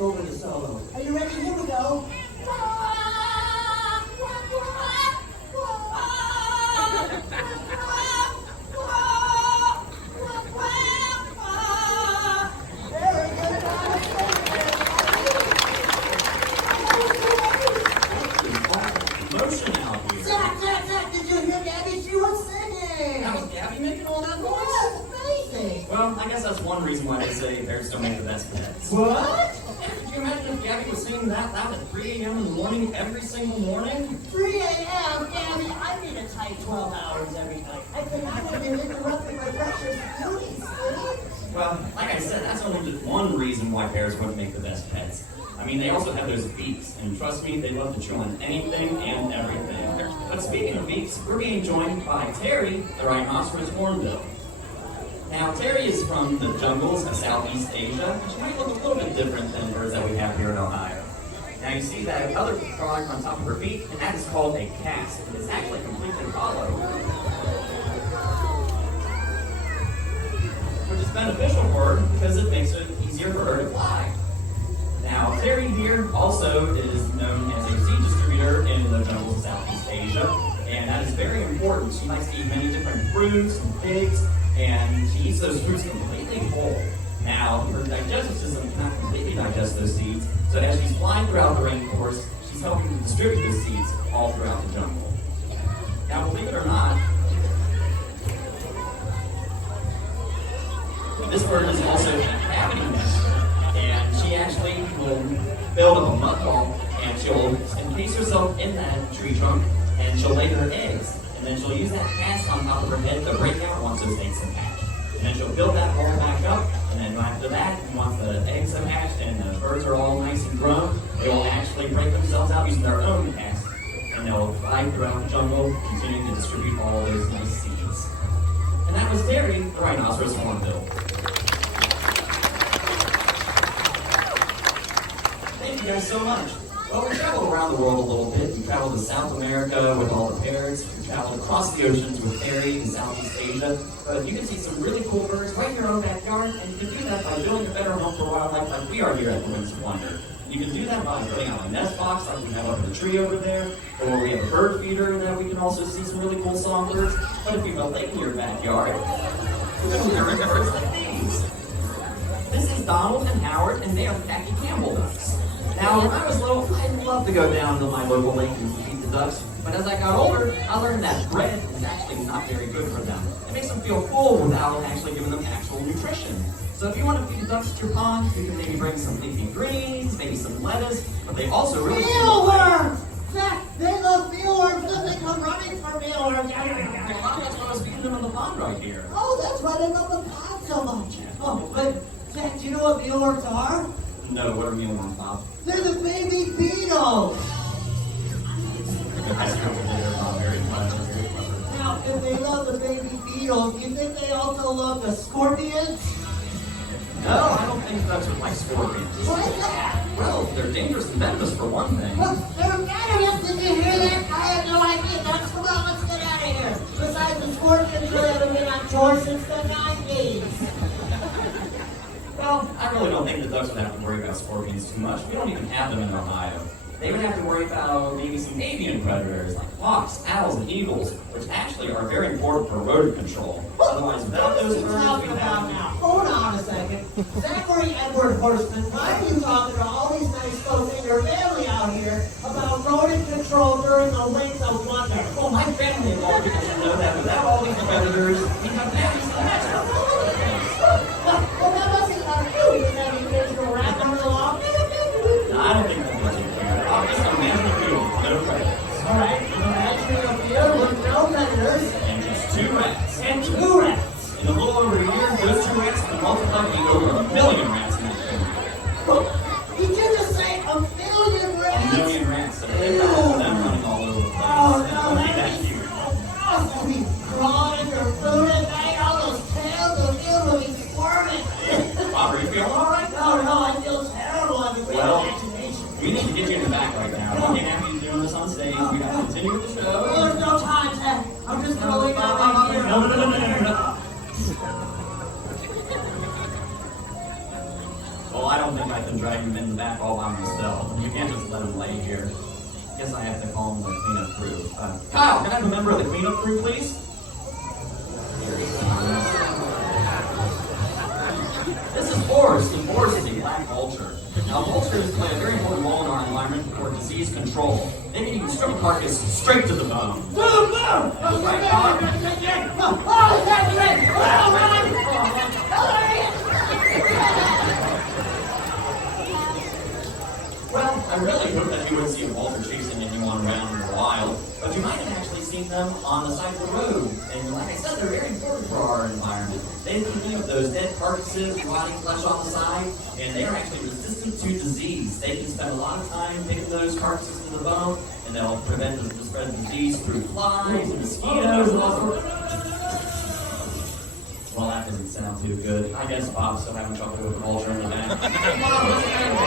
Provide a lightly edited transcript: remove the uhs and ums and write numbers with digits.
take over the solo. Are you ready? Here we go. Zach, did you hear Gabby? She was singing. That was Gabby making all that noise? Yeah, it's amazing. Well, I guess that's one reason why they say bears don't make the best pets. What? Could you imagine if Gabby was singing that loud at 3 a.m. in the morning every single morning? 3 a.m. Gabby, I need a tight 12 hours every night. I think I would have been interrupting my precious duties. Well, like I said, that's only just one reason why bears wouldn't make the best pets. I mean, they also have those beaks, and trust me, they love to chew on anything and everything. But speaking of beaks, we're being joined by Terry, the rhinoceros hornbill. Now, Terry is from the jungles of Southeast Asia, which might look a little bit different than birds that we have here in Ohio. Now, you see that other product on top of her beak, and that is called a casque. It's actually completely hollow, which is beneficial for her because it makes it easier for her to fly. Now, Terry here also is known as a seed distributor in the jungles of Southeast Asia, and that is very important. She likes to eat many different fruits and figs, and she eats those fruits completely whole. Now, her digestive system cannot completely digest those seeds, so as she's flying throughout the rainforest, she's helping to distribute those seeds all throughout the jungle. Now, believe it or not, this bird is also a cavity nester, and she actually will build up a mud ball, and she'll encase herself in that tree trunk, and she'll lay her eggs, and then she'll use that casque on top of her head to break out once those eggs have hatched. And then she'll build that ball back up, and then after that, once the eggs have hatched and the birds are all nice and grown, they will actually break themselves out using their own casque, and they'll fly throughout the jungle, continuing to distribute all those nice seeds. And that was Terry, the rhinoceros hornbill. Thank you guys so much. Well, we traveled around the world a little bit. We traveled to South America with all the parrots. We traveled across the oceans with Terry in Southeast Asia. But you can see some really cool birds right in your own backyard, and you can do that by building a better home for wildlife like we are here at the Wings of Wonder. You can do that by putting out a nest box like we have up in the tree over there, or we have a bird feeder that we can also see some really cool songbirds. But if you have a lake in your backyard, there are birds like these. This is Donald and Howard, and they are khaki Campbell ducks. Now, when I was little, I loved to go down to my local lake and feed the ducks. But as I got older, I learned that bread is actually not very good for them. It makes them feel full without actually giving them actual nutrition. So if you want to feed the ducks at your pond, you can maybe bring some leafy greens, maybe some lettuce, but they also really... Mealworms! Zach, they love mealworms, so they come running for mealworms. That's what I was feeding them in the pond right here. Oh, that's why they love the pond so much. Oh, but Zach, do you know what mealworms are? No, what are mealworms, Bob? They're the baby beetles. Now, if they love the baby beetles, do you think they also love the scorpions? No, I don't think ducks would like scorpions. Why is that? Well, they're dangerous and venomous for one thing. Well, they're venomous. Did you hear that? I had no idea. Ducks, come on, let's get out of here. Besides, the scorpions really haven't been on tour since the 90s. Well, I really don't think the ducks would have to worry about scorpions too much. We don't even have them in Ohio. They would have to worry about maybe some avian predators like hawks, owls, and eagles, which actually are very important for rodent control. Otherwise, without those birds, we have... Now, hold on a second. Zachary Edward Horstman, why are you talking to all these nice folks in your family out here about rodent control during the Wings of Wonder? Well, my family and all people should know that without all these predators, we have families to match up. Well, that wasn't our you. You have any kids go around running along? No, I don't think that's much of care. I'll just imagine a field with no predators. All right, imagine a field with no predators. And just 2 rats. And 2 rats. In a little over a year, those 2 rats can multiply to eat over 1 million rats in that field. Did you just say 1 million rats? 1 million rats. So they got them running all over the place. Oh, no, It'll be that that is huge. so gross to be crawling or food I can drag him in the back all by myself. You can't just let him lay here. I guess I have to call him the cleanup crew. Kyle, can I have a member of the cleanup crew, please? Here he comes. This is Forrest, and Forrest is a black vulture. Now, vultures play a very important role in our environment for disease control. They can even strip a carcass straight to the bone. To the bone! Oh, Right, Bob? that's right! Well, I really hope that you wouldn't see a vulture chasing anyone around in the wild, but you might have actually seen them on the side of the road. And like I said, they're very important for our environment. They can clean up those dead carcasses, rotting flesh on the side, and they are actually resistant to disease. They can spend a lot of time picking those carcasses to the bone, and they'll prevent the spread of disease through flies and mosquitoes and all sorts of... Well, that doesn't sound too good. I guess Bob's still having trouble with the vulture in the back. Hey, Bob, what's the matter?